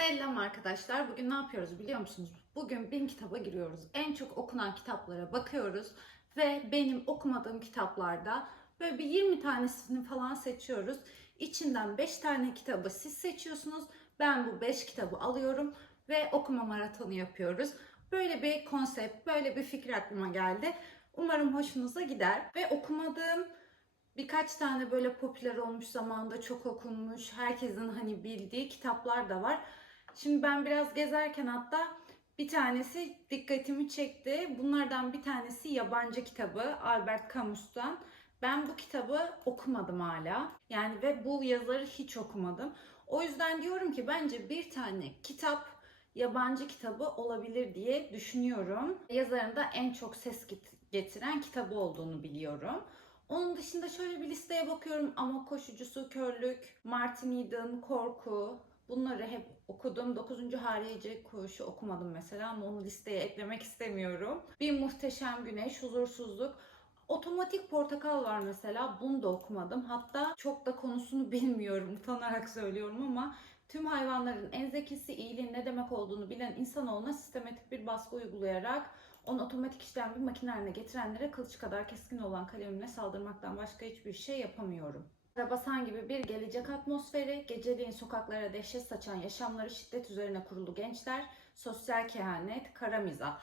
Selam arkadaşlar. Bugün ne yapıyoruz biliyor musunuz? Bugün bin kitaba giriyoruz. En çok okunan kitaplara bakıyoruz ve benim okumadığım kitaplarda böyle bir 20 tanesini falan seçiyoruz. İçinden 5 tane kitabı siz seçiyorsunuz. Ben bu 5 kitabı alıyorum ve okuma maratonu yapıyoruz. Böyle bir konsept, böyle bir fikir aklıma geldi. Umarım hoşunuza gider ve okumadığım birkaç tane böyle popüler olmuş zamanda çok okunmuş, herkesin hani bildiği kitaplar da var. Şimdi ben biraz gezerken hatta bir tanesi dikkatimi çekti. Bunlardan bir tanesi yabancı kitabı Albert Camus'tan. Ben bu kitabı okumadım hala. Yani ve bu yazarı hiç okumadım. O yüzden diyorum ki bence bir tane kitap yabancı kitabı olabilir diye düşünüyorum. Yazarın da en çok ses getiren kitabı olduğunu biliyorum. Onun dışında şöyle bir listeye bakıyorum. Ama Koşucusu, Körlük, Martin Eden, Korku. Bunları hep okudum. 9. Hariyece Koğuşu okumadım mesela ama onu listeye eklemek istemiyorum. Bir Muhteşem Güneş, Huzursuzluk. Otomatik Portakal var mesela. Bunu da okumadım. Hatta çok da konusunu bilmiyorum. Utanarak söylüyorum ama tüm hayvanların en zekisi iyiliğin ne demek olduğunu bilen insanoğluna sistematik bir baskı uygulayarak onu otomatik işleyen bir makine haline getirenlere kılıç kadar keskin olan kalemimle saldırmaktan başka hiçbir şey yapamıyorum. Karabasan gibi bir gelecek atmosferi, geceliğin sokaklara dehşet saçan yaşamları şiddet üzerine kurulu gençler, sosyal kehanet, kara mizah.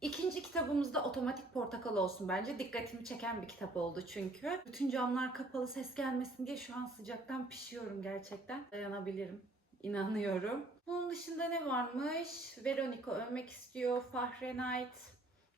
İkinci kitabımızda Otomatik Portakal olsun bence. Dikkatimi çeken bir kitap oldu çünkü. Bütün camlar kapalı ses gelmesin diye şu an sıcaktan pişiyorum gerçekten. Dayanabilirim. İnanıyorum. Bunun dışında ne varmış? Veronica ölmek istiyor. Fahrenheit.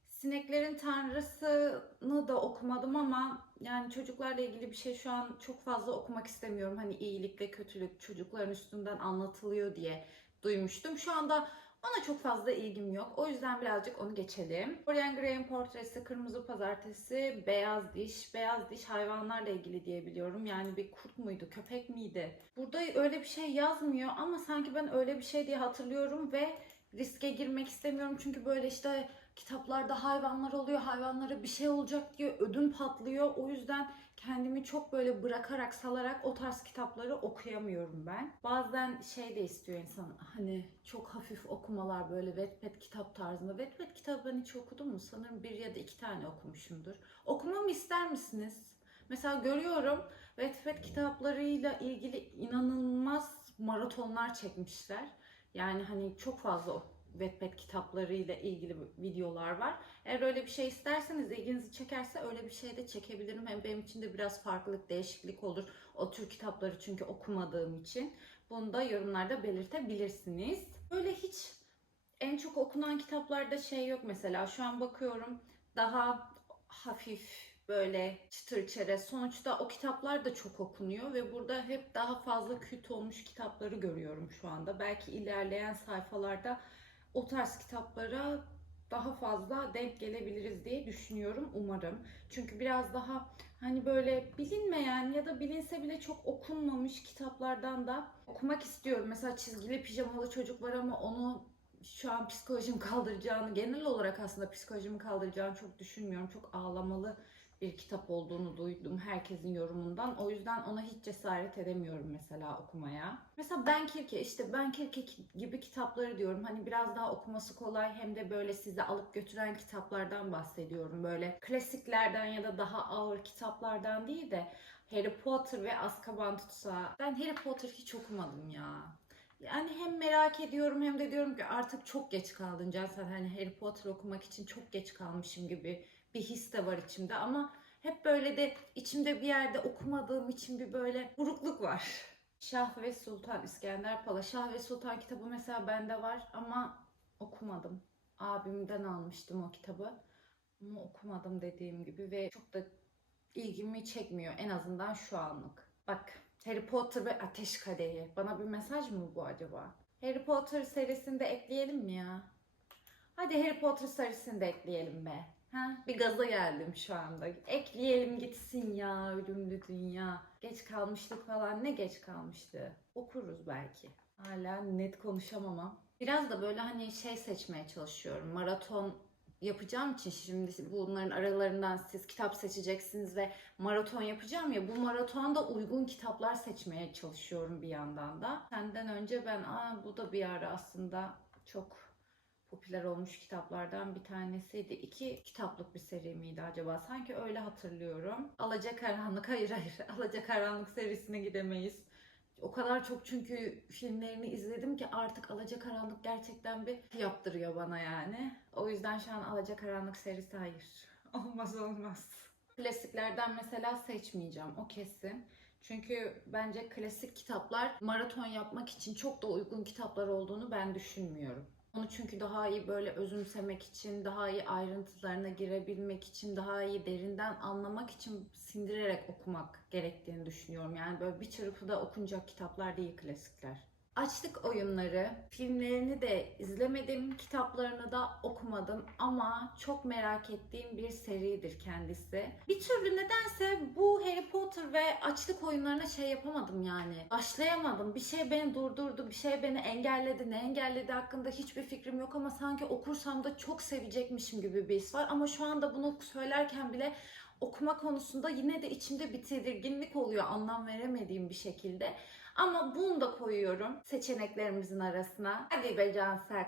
Sineklerin Tanrısı'nı da okumadım ama yani çocuklarla ilgili bir şey şu an çok fazla okumak istemiyorum. Hani iyilikle kötülük çocukların üstünden anlatılıyor diye duymuştum. Şu anda ona çok fazla ilgim yok. O yüzden birazcık onu geçelim. Dorian Gray'in portresi, Kırmızı Pazartesi, Beyaz Diş. Beyaz Diş hayvanlarla ilgili diye biliyorum. Yani bir kurt muydu, köpek miydi? Burada öyle bir şey yazmıyor ama sanki ben öyle bir şey diye hatırlıyorum ve riske girmek istemiyorum. Çünkü böyle işte kitaplarda hayvanlar oluyor, hayvanlara bir şey olacak diye ödüm patlıyor. O yüzden kendimi çok böyle bırakarak, salarak o tarz kitapları okuyamıyorum ben. Bazen şey de istiyor insan hani çok hafif okumalar böyle Wattpad kitap tarzında. Wattpad kitabı ben hiç okudum mu? Sanırım bir ya da iki tane okumuşumdur. Okumamı ister misiniz? Mesela görüyorum Wattpad kitaplarıyla ilgili inanılmaz maratonlar çekmişler. Yani hani çok fazla Wattpad kitaplarıyla ilgili videolar var. Eğer öyle bir şey isterseniz, ilginizi çekerse öyle bir şey de çekebilirim. Hem benim için de biraz farklılık, değişiklik olur. O tür kitapları çünkü okumadığım için. Bunu da yorumlarda belirtebilirsiniz. Böyle hiç en çok okunan kitaplarda şey yok mesela. Şu an bakıyorum daha hafif böyle çıtır çerez. Sonuçta o kitaplar da çok okunuyor ve burada hep daha fazla kült olmuş kitapları görüyorum şu anda. Belki ilerleyen sayfalarda o tarz kitaplara daha fazla denk gelebiliriz diye düşünüyorum umarım. Çünkü biraz daha hani böyle bilinmeyen ya da bilinse bile çok okunmamış kitaplardan da okumak istiyorum. Mesela çizgili pijamalı çocuk var ama onu şu an psikolojim kaldıracağını, genel olarak aslında psikolojimi kaldıracağını çok düşünmüyorum. Çok ağlamalı bir kitap olduğunu duydum herkesin yorumundan. O yüzden ona hiç cesaret edemiyorum mesela okumaya. Mesela Ben Kirke işte Ben Kirke gibi kitapları diyorum. Hani biraz daha okuması kolay hem de böyle sizi alıp götüren kitaplardan bahsediyorum. Böyle klasiklerden ya da daha ağır kitaplardan değil de Harry Potter ve Azkaban Tutsağı. Ben Harry Potter hiç okumadım ya. Yani hem merak ediyorum hem de diyorum ki artık çok geç kaldın Can sen hani Harry Potter okumak için çok geç kalmışım gibi bir his de var içimde ama hep böyle de içimde bir yerde okumadığım için bir böyle burukluk var. Şah ve Sultan İskender Pala. Şah ve Sultan kitabı mesela bende var ama okumadım. Abimden almıştım o kitabı. Ama okumadım dediğim gibi ve çok da ilgimi çekmiyor en azından şu anlık. Bak Harry Potter ve Ateş Kadehi. Bana bir mesaj mı bu acaba? Harry Potter serisinde ekleyelim mi ya? Hadi Harry Potter serisinde ekleyelim be. Ha, bir gaza geldim şu anda. Ekleyelim gitsin ya ölümlü dünya. Geç kalmıştık falan. Ne geç kalmıştı? Okuruz belki. Hala net konuşamam Biraz da böyle hani şey seçmeye çalışıyorum. Maraton yapacağım için şimdi bunların aralarından siz kitap seçeceksiniz ve maraton yapacağım ya bu maratonda uygun kitaplar seçmeye çalışıyorum bir yandan da. Senden önce ben aa bu da bir ara aslında çok popüler olmuş kitaplardan bir tanesiydi. İki kitaplık bir seri miydi acaba? Sanki öyle hatırlıyorum. Alacakaranlık, hayır hayır. Alacakaranlık serisine gidemeyiz. O kadar çok çünkü filmlerini izledim ki artık Alacakaranlık gerçekten bir yaptırıyor bana yani. O yüzden şu an Alacakaranlık serisi hayır. Olmaz olmaz. Klasiklerden mesela seçmeyeceğim o kesin. Çünkü bence klasik kitaplar maraton yapmak için çok da uygun kitaplar olduğunu ben düşünmüyorum. Onu çünkü daha iyi böyle özümsemek için, daha iyi ayrıntılarına girebilmek için, daha iyi derinden anlamak için sindirerek okumak gerektiğini düşünüyorum. Yani böyle bir çırpıda okunacak kitaplar değil klasikler. Açlık oyunları, filmlerini de izlemedim, kitaplarını da okumadım ama çok merak ettiğim bir seridir kendisi. Bir türlü nedense bu Harry Potter ve açlık oyunlarına şey yapamadım yani. Başlayamadım. Bir şey beni durdurdu, bir şey beni engelledi. Ne engelledi hakkında hiçbir fikrim yok ama sanki okursam da çok sevecekmişim gibi bir his var. Ama şu anda bunu söylerken bile okuma konusunda yine de içimde bir tedirginlik oluyor anlam veremediğim bir şekilde. Ama bunu da koyuyorum seçeneklerimizin arasına. Hadi be Cansel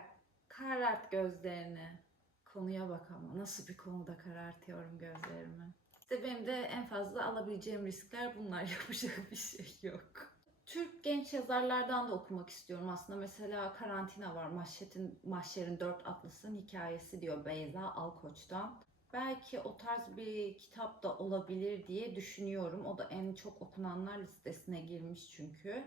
karart gözlerini. Konuya bak ama nasıl bir konuda karartıyorum gözlerimi. İşte benim de en fazla alabileceğim riskler bunlar yapacak bir şey yok. Türk genç yazarlardan da okumak istiyorum aslında. Mesela Karantina var. Mahşer'in, Mahşer'in Dört Atlas'ın hikayesi diyor Beyza Alkoç'tan. Belki o tarz bir kitap da olabilir diye düşünüyorum. O da en çok okunanlar listesine girmiş çünkü.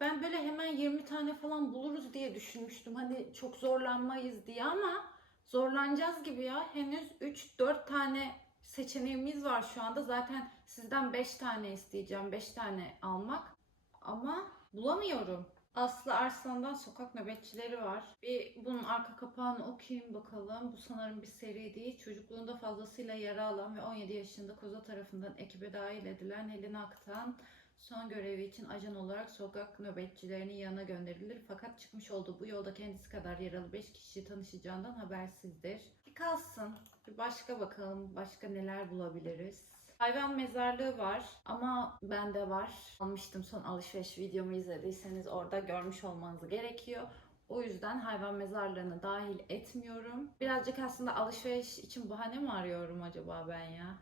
Ben böyle hemen 20 tane falan buluruz diye düşünmüştüm. Hani çok zorlanmayız diye ama zorlanacağız gibi ya. Henüz 3-4 tane seçeneğimiz var şu anda. Zaten sizden 5 tane isteyeceğim. 5 tane almak. Ama bulamıyorum. Aslı Arslan'dan Sokak Nöbetçileri var. Bir bunun arka kapağını okuyayım bakalım. Bu sanırım bir seri değil. Çocukluğunda fazlasıyla yara alan ve 17 yaşında Koza tarafından ekibe dahil edilen Helena Aktan son görevi için ajan olarak sokak nöbetçilerinin yanına gönderilir. Fakat çıkmış olduğu bu yolda kendisi kadar yaralı 5 kişi tanışacağından habersizdir. Bir kalsın. Bir başka bakalım. Başka neler bulabiliriz. Hayvan mezarlığı var ama bende var. Almıştım son alışveriş videomu izlediyseniz orada görmüş olmanız gerekiyor. O yüzden hayvan mezarlığını dahil etmiyorum. Birazcık aslında alışveriş için bahane mi arıyorum acaba ben ya?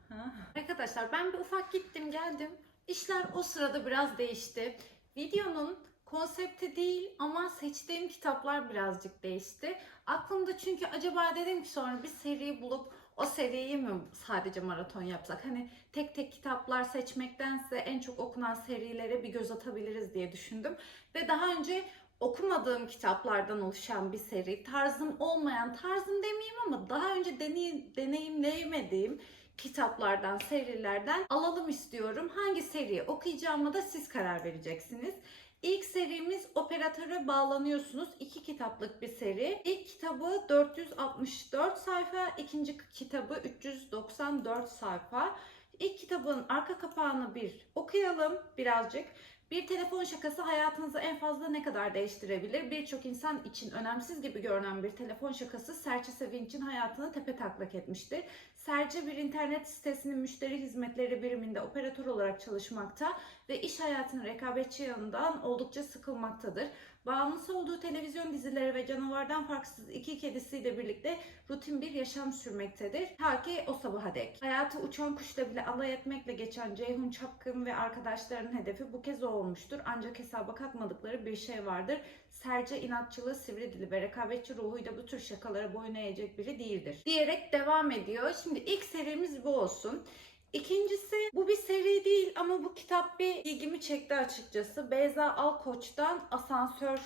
Arkadaşlar ben bir ufak gittim geldim. İşler o sırada biraz değişti. Videonun konsepti değil ama seçtiğim kitaplar birazcık değişti. Aklımda çünkü acaba dedim ki sonra bir seri bulup o seriyi mi sadece maraton yapsak? Hani tek tek kitaplar seçmektense en çok okunan serilere bir göz atabiliriz diye düşündüm. Ve daha önce okumadığım kitaplardan oluşan bir seri, tarzım olmayan, tarzım demeyeyim ama daha önce deney, deneyimleyemediğim kitaplardan, serilerden alalım istiyorum. Hangi seriyi okuyacağıma da siz karar vereceksiniz. İlk serimiz Operatöre Bağlanıyorsunuz. İki kitaplık bir seri. İlk kitabı 464 sayfa, ikinci kitabı 394 sayfa. İlk kitabın arka kapağını bir okuyalım birazcık. Bir telefon şakası hayatınızı en fazla ne kadar değiştirebilir? Birçok insan için önemsiz gibi görünen bir telefon şakası Serçe Sevinç'in hayatını tepe taklak etmiştir. Serçe bir internet sitesinin müşteri hizmetleri biriminde operatör olarak çalışmakta ve iş hayatının rekabetçi yanından oldukça sıkılmaktadır. Bağımlısı olduğu televizyon dizileri ve canavardan farksız iki kedisiyle birlikte rutin bir yaşam sürmektedir. Ta ki o sabaha dek. Hayatı uçan kuşla bile alay etmekle geçen Ceyhun Çapkın ve arkadaşlarının hedefi bu kez o olmuştur. Ancak hesaba katmadıkları bir şey vardır. Serce inatçılığı, sivri dili ve rekabetçi ruhuyla bu tür şakalara boyun eğecek biri değildir. Diyerek devam ediyor. Şimdi ilk serimiz bu olsun. İkincisi bu bir seri değil ama bu kitap bir ilgimi çekti açıkçası. Beyza Alkoç'tan Asansör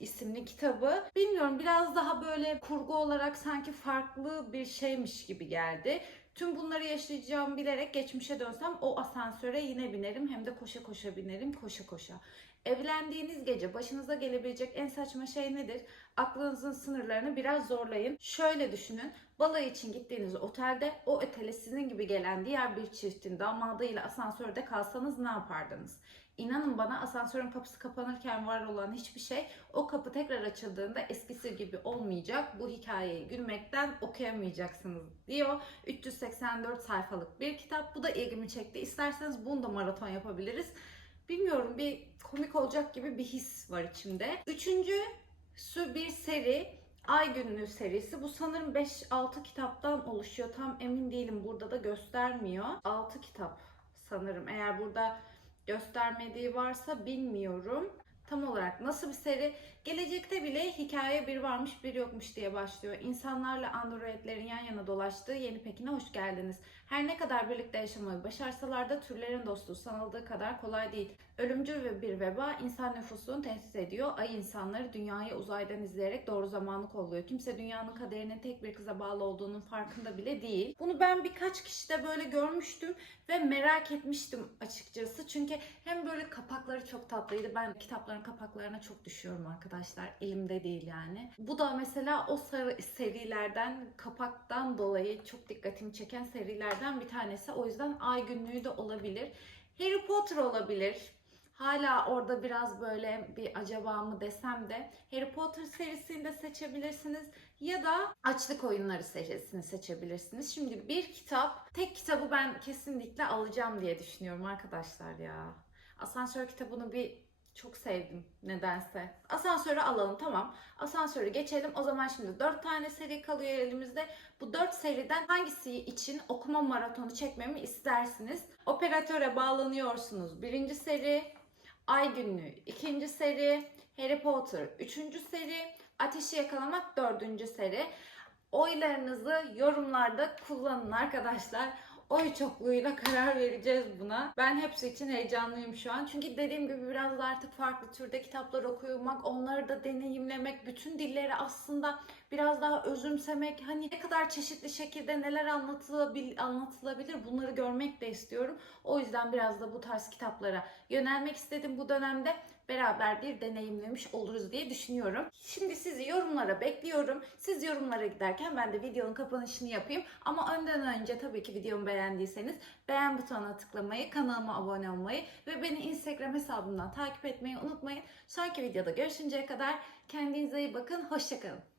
isimli kitabı. Bilmiyorum biraz daha böyle kurgu olarak sanki farklı bir şeymiş gibi geldi. Tüm bunları yaşayacağımı bilerek geçmişe dönsem o asansöre yine binerim hem de koşa koşa binerim koşa koşa. Evlendiğiniz gece başınıza gelebilecek en saçma şey nedir? Aklınızın sınırlarını biraz zorlayın. Şöyle düşünün. Balayı için gittiğiniz otelde o otele sizin gibi gelen diğer bir çiftin damadıyla asansörde kalsanız ne yapardınız? İnanın bana asansörün kapısı kapanırken var olan hiçbir şey o kapı tekrar açıldığında eskisi gibi olmayacak. Bu hikayeyi gülmekten okuyamayacaksınız diyor. 384 sayfalık bir kitap. Bu da ilgimi çekti. İsterseniz bunu da maraton yapabiliriz. Bilmiyorum bir komik olacak gibi bir his var içimde. Üçüncü su bir seri. Ay Günlüğü serisi. Bu sanırım 5-6 kitaptan oluşuyor. Tam emin değilim. Burada da göstermiyor. 6 kitap sanırım. Eğer burada göstermediği varsa bilmiyorum. Tam olarak nasıl bir seri? Gelecekte bile hikaye bir varmış bir yokmuş diye başlıyor. İnsanlarla androidlerin yan yana dolaştığı yeni Pekin'e hoş geldiniz. Her ne kadar birlikte yaşamayı başarsalar da türlerin dostluğu sanıldığı kadar kolay değil. Ölümcül ve bir veba insan nüfusunu tehdit ediyor. Ay insanları dünyayı uzaydan izleyerek doğru zamanı kolluyor. Kimse dünyanın kaderinin tek bir kıza bağlı olduğunun farkında bile değil. Bunu ben birkaç kişide böyle görmüştüm ve merak etmiştim açıkçası. Çünkü hem böyle kapakları çok tatlıydı. Ben kitapların kapaklarına çok düşüyorum arkadaşlar. Elimde değil yani. Bu da mesela o serilerden, kapaktan dolayı çok dikkatimi çeken serilerden bir tanesi. O yüzden Ay Günlüğü de olabilir. Harry Potter olabilir. Hala orada biraz böyle bir acaba mı desem de Harry Potter serisini de seçebilirsiniz ya da Açlık Oyunları serisini seçebilirsiniz. Şimdi bir kitap, tek kitabı ben kesinlikle alacağım diye düşünüyorum arkadaşlar ya. Asansör kitabını bir çok sevdim nedense. Asansörü alalım tamam. Asansörü geçelim. O zaman şimdi 4 tane seri kalıyor elimizde. Bu 4 seriden hangisi için okuma maratonu çekmemi istersiniz? Operatöre bağlanıyorsunuz. Birinci seri Ay Günlüğü. ikinci seri Harry Potter. Üçüncü seri Ateşi Yakalamak. Dördüncü seri. Oylarınızı yorumlarda kullanın arkadaşlar. Oy çokluğuyla karar vereceğiz buna. Ben hepsi için heyecanlıyım şu an. Çünkü dediğim gibi biraz da artık farklı türde kitaplar okumak, onları da deneyimlemek, bütün dilleri aslında biraz daha özümsemek, hani ne kadar çeşitli şekilde neler anlatılabil anlatılabilir bunları görmek de istiyorum. O yüzden biraz da bu tarz kitaplara yönelmek istedim bu dönemde. Beraber bir deneyimlemiş oluruz diye düşünüyorum. Şimdi sizi yorumlara bekliyorum. Siz yorumlara giderken ben de videonun kapanışını yapayım. Ama önden önce tabii ki videomu beğendiyseniz beğen butonuna tıklamayı, kanalıma abone olmayı ve beni Instagram hesabımdan takip etmeyi unutmayın. Sonraki videoda görüşünceye kadar kendinize iyi bakın. Hoşçakalın.